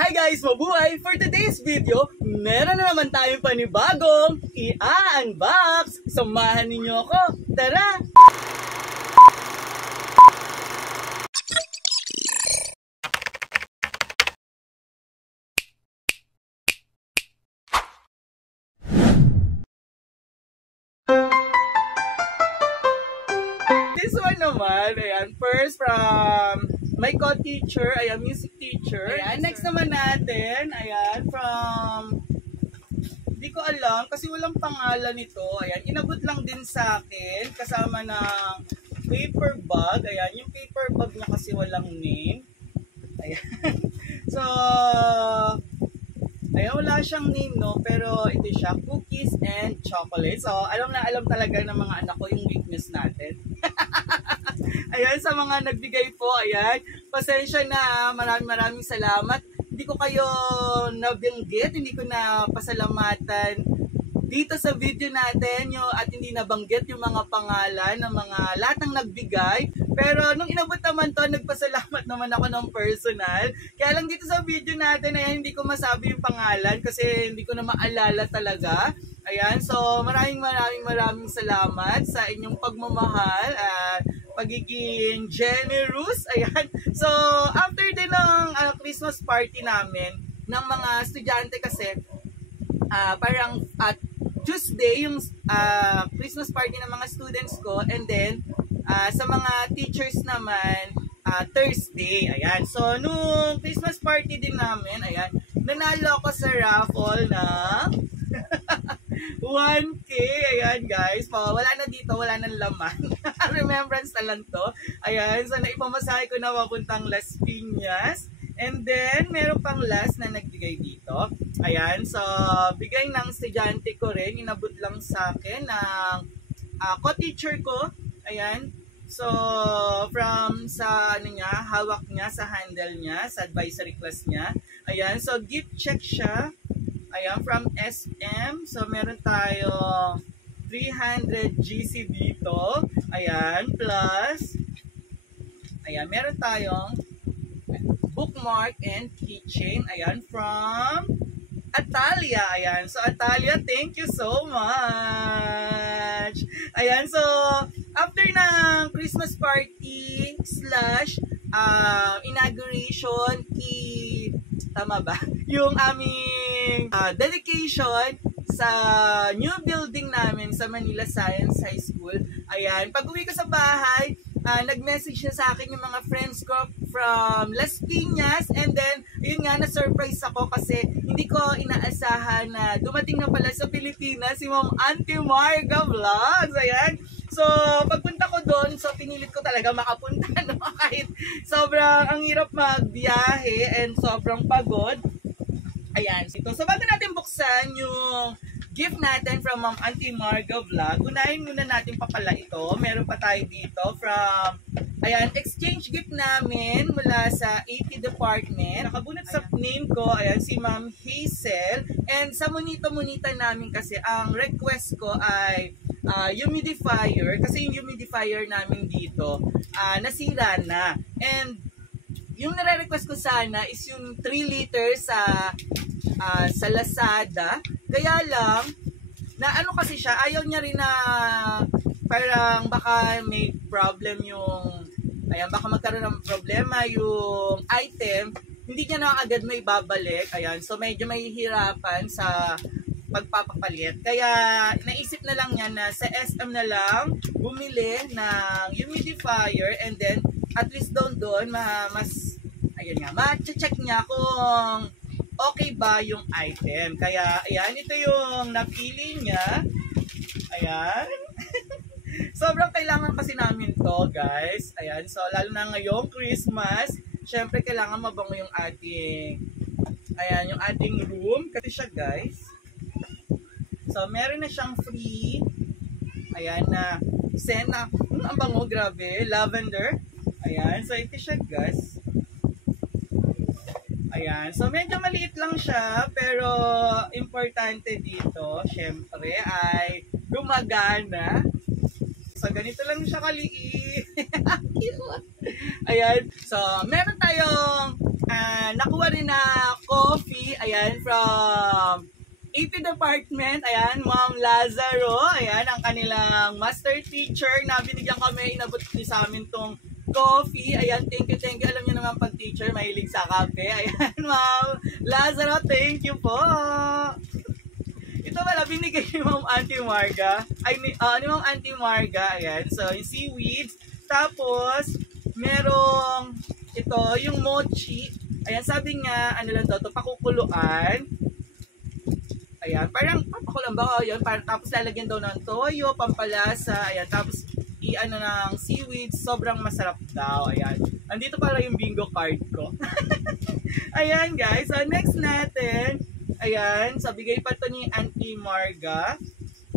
Hi guys! Mabuhay! For today's video, meron na naman tayong panibagong i-unbox! Samahan ninyo ako! Tara! This one naman, ayan, first from my co-teacher, ayan, music teacher. Ayan, next naman natin, ayan, from, hindi ko alam, kasi walang pangalan nito. Ayan, inabot lang din sa akin, kasama ng paper bag. Ayan, yung paper bag niya kasi walang name. Ayan. So, ayan, wala siyang name, no? Pero ito siya, cookies and chocolate. So, alam na alam talaga ng mga anak ko yung weakness natin. Ayan, sa mga nagbigay po, ayan, pasensya na, maraming salamat. Hindi ko kayo nabanggit, hindi ko na pasalamatan dito sa video natin at hindi nabanggit yung mga pangalan ng mga lahat ng nagbigay. Pero nung inabot naman to, nagpasalamat naman ako ng personal. Kaya lang dito sa video natin, ayan, hindi ko masabi yung pangalan kasi hindi ko na maalala talaga. Ayan, so maraming salamat sa inyong pagmamahal at pagiging generous. Ayan. So, after din ng Christmas party namin, ng mga estudyante kasi, parang at Tuesday yung Christmas party ng mga students ko, and then sa mga teachers naman, Thursday. Ayan. So, nung Christmas party din namin, ayan, nanalo ako sa raffle na 1K. Ayan guys, wala na dito, wala nang laman. Remembrance na lang to. Ayan, so naipamasahe ko na papuntang Las Piñas. And then, meron pang last na nagbigay dito. Ayan, so bigay ng estudyante ko rin, inabot lang sa akin ng co-teacher ko. Ayan, so from sa ano niya, hawak niya, sa handle niya, sa advisory class niya. Ayan, so gift check siya. Ayan, from SM. So, meron tayong 300 GC dito. Ayan, plus, ayan, meron tayong bookmark and keychain. Ayan, from Atalia. Ayan, so Atalia, thank you so much. Ayan, so, after ng Christmas party / inauguration tama ba? Yung aming dedication sa new building namin sa Manila Science High School. Ayan, pag uwi ko sa bahay, nag-message na sa akin yung mga friends ko from Las Piñas, and then, yun nga, na-surprise ako kasi hindi ko inaasahan na dumating na pala sa Pilipinas si Ma'am Auntie Marga Vlogs. Ayan. So, pagpunta ko doon, so pinilit ko talaga makapunta, no? Kahit sobrang ang hirap magbiyahe and sobrang pagod. Ayan. So, bago natin buksan yung gift natin from Ma'am Auntie Marga Vlog, unahin muna natin papala ito. Meron pa tayo dito from, ayan, exchange gift namin mula sa AP Department. Nakabunot sa name ko, ayan, si Ma'am Hazel. And sa monita namin kasi, ang request ko ay humidifier, kasi yung humidifier namin dito nasira na, and yung nare-request ko sana is yung 3 liters sa Lazada. Kaya lang na ano kasi siya, ayaw niya rin na parang baka may problem yung, ayan, baka magkaroon ng problema yung item, hindi niya na agad may babalik. Ayan, so medyo mahihirapan sa pagpapapalit. Kaya naisip na lang niya na sa SM na lang bumili ng humidifier, and then at least doon mas ayun nga, ma-check niya kung okay ba yung item. Kaya ayan, ito yung napili niya. Ayan. Sobrang kailangan kasi namin to, guys. Ayan, so lalo na ngayong Christmas, syempre kailangan mabango yung ating, ayan, yung ating room. Kasi siya, guys, so, meron na siyang free, ayan, na scent na, ang bango, grabe, lavender. Ayan, so ito siya, guys. Ayan, so medyo maliit lang siya, pero importante dito, syempre, ay gumagana. So, ganito lang siya kaliit. Ayan, so meron tayong nakuha rin na coffee, ayan, from AP Department, ayan, Ma'am Lazaro, ayan, ang kanilang master teacher na binigyan kami, inabot niyo sa amin tong coffee, ayan, thank you, alam niyo naman pag teacher, mahilig sa kape, ayan, Ma'am Lazaro, thank you po. Ito pala, binigay ni Ma'am Auntie Marga, ni Ma'am Auntie Marga, ayan, so yung seaweed, tapos, merong, ito, yung mochi, ayan, sabi nga, ano lang daw to, pakukuluan. Ayan, parang papakulang ba, yun, parang, tapos lalagyan daw ng toyo, pampalasa, ayan, tapos i-ano ng seaweed, sobrang masarap daw, ayan. Andito pala yung bingo card ko. Ayan guys, so next natin, ayan, so bigay pa to ni Auntie Marga,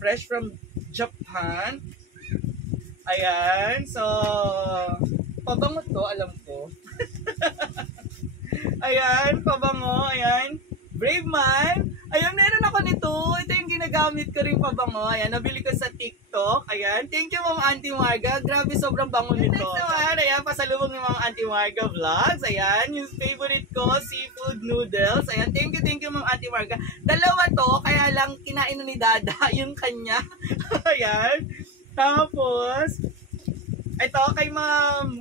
fresh from Japan. Ayan, so, pabango to, alam ko. Ayan, pabango, ayan. Brave Man. Ayan, meron ako nito. Ito yung ginagamit ko rin pabango. Ayan, nabili ko sa TikTok. Ayan, thank you Ma'am Auntie Marga. Grabe, sobrang bango nito. Next naman, ayan, pasalubong ni Ma'am Auntie Marga Vlogs. Ayan, yung favorite ko, seafood noodles. Ayan, thank you Ma'am Auntie Marga. Dalawa to, kaya lang kinain ni Dada yung kanya. Ayan. Tapos, ito kay Ma'am,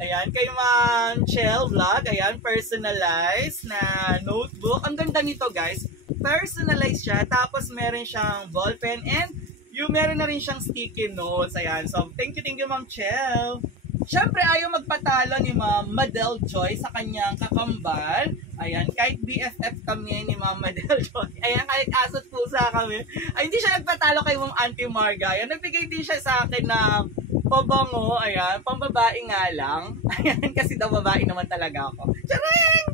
ayan, kay Ma'am Chel Vlog, ayan, personalized na notebook. Ang ganda nito guys, personalized siya, tapos meron siyang ballpen and yung meron na rin siyang sticky notes, ayan. So, thank you Ma'am Chel. Siyempre, ayaw magpatalo ni Ma'am Madel Joy sa kanyang kakambal. Ayan, kahit BFF kami ni Ma'am Madel Joy. Ayan, kahit asot pusa kami. Ay, hindi siya nagpatalo kay Ma'am Auntie Marga. Ayan, nagbigay din siya sa akin ng pabango. Ayan, pambabae nga lang. Ayan, kasi daw babae naman talaga ako. Charing!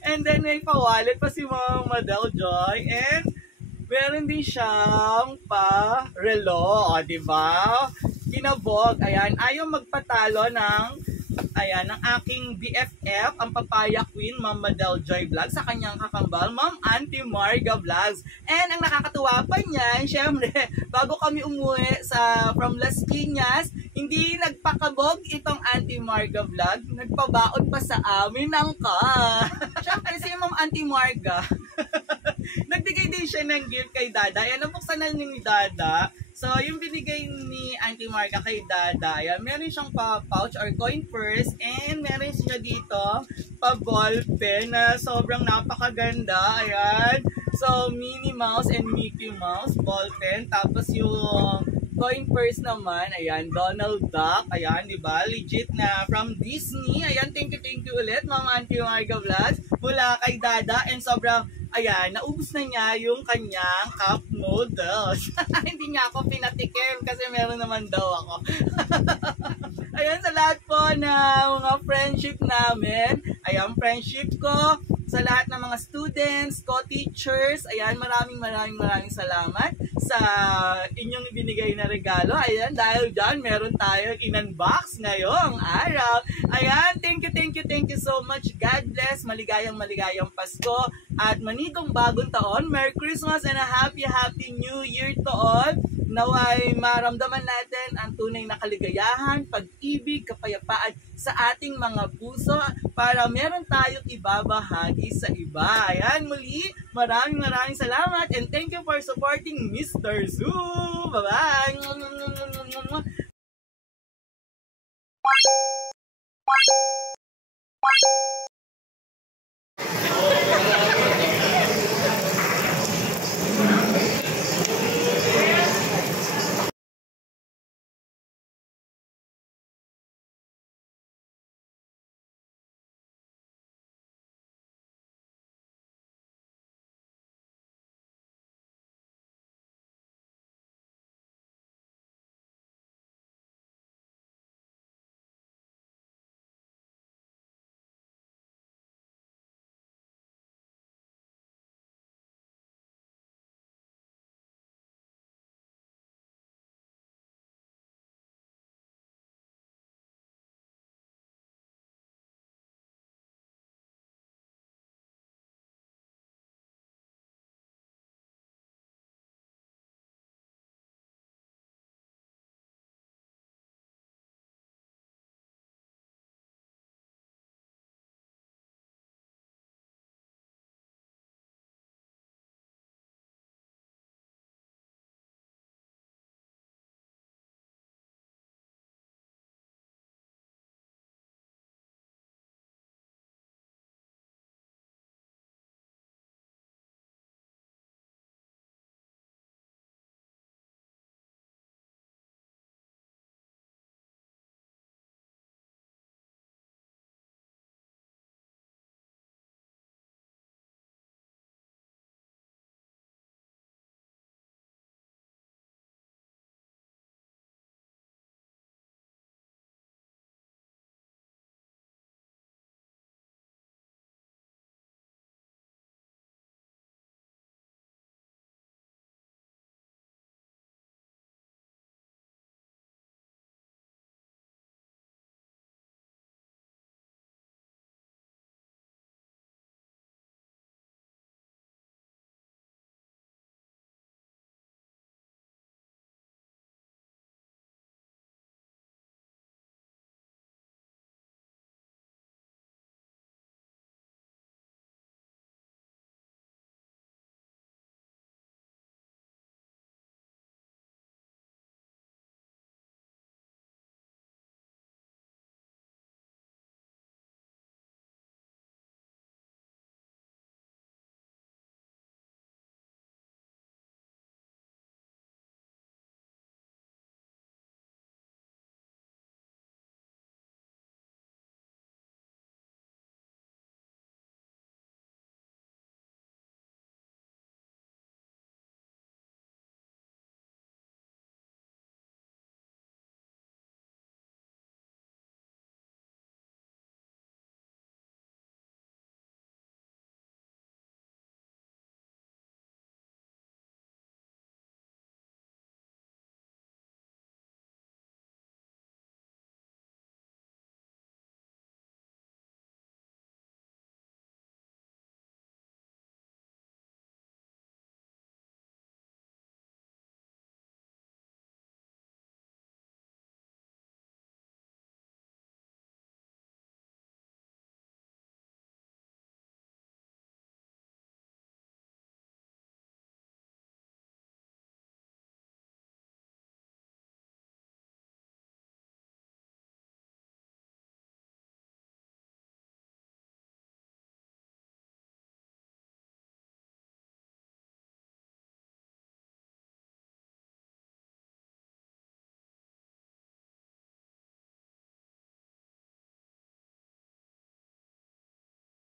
And then, may pa-wallet pa si Ma'am Madel Joy. And, meron din siyang pa-relo. O, diba? Kinabog, ayan, ayaw magpatalo ng, ayan, ng aking BFF, ang Papaya Queen, Ma'am Madel Joy Vlog, sa kanyang kakambal, Ma'am Auntie Marga Vlogs. And ang nakakatuwa pa niyan, syempre, bago kami umuwi from Las Piñas, hindi nagpakabog itong Auntie Marga Vlog, nagpabaon pa sa amin ng ka. Syempre, si Ma'am Auntie Marga, nagbigay din siya ng gift kay Dada. Ayan, nabuksan na ni Dada. So, yung binigay ni Auntie Marga kay Dada, ayan, meron siyang pa-pouch or coin purse, and meron siya dito pa-ball pen na sobrang napakaganda, ayan. So, Minnie Mouse and Mickey Mouse ball pen, tapos yung coin purse naman, ayan, Donald Duck, ayan, di ba? Legit na from Disney. Ayan, thank you ulit, Mama Auntie Marga Vlogs, mula kay Dada, and sobrang, ayan, naubos na niya yung kanyang cup noodles. Hindi niya ako pinatikim kasi meron naman daw ako. Ayan, sa lahat po na mga friendship namin, ayan, friendship ko, sa lahat ng mga students, co-teachers, ayan, maraming salamat sa inyong ibinigay na regalo. Ayan, dahil dyan, meron tayo in-unbox ngayong araw. Ayan, thank you so much. God bless, maligayang Pasko at manigong bagong taon. Merry Christmas and a happy New Year to all. Naway maramdaman natin ang tunay na kaligayahan, pag-ibig, kapayapaan sa ating mga puso para meron tayong ibabahagi sa iba. Ayan, muli, maraming salamat and thank you for supporting Mr. Zoo. Bye-bye!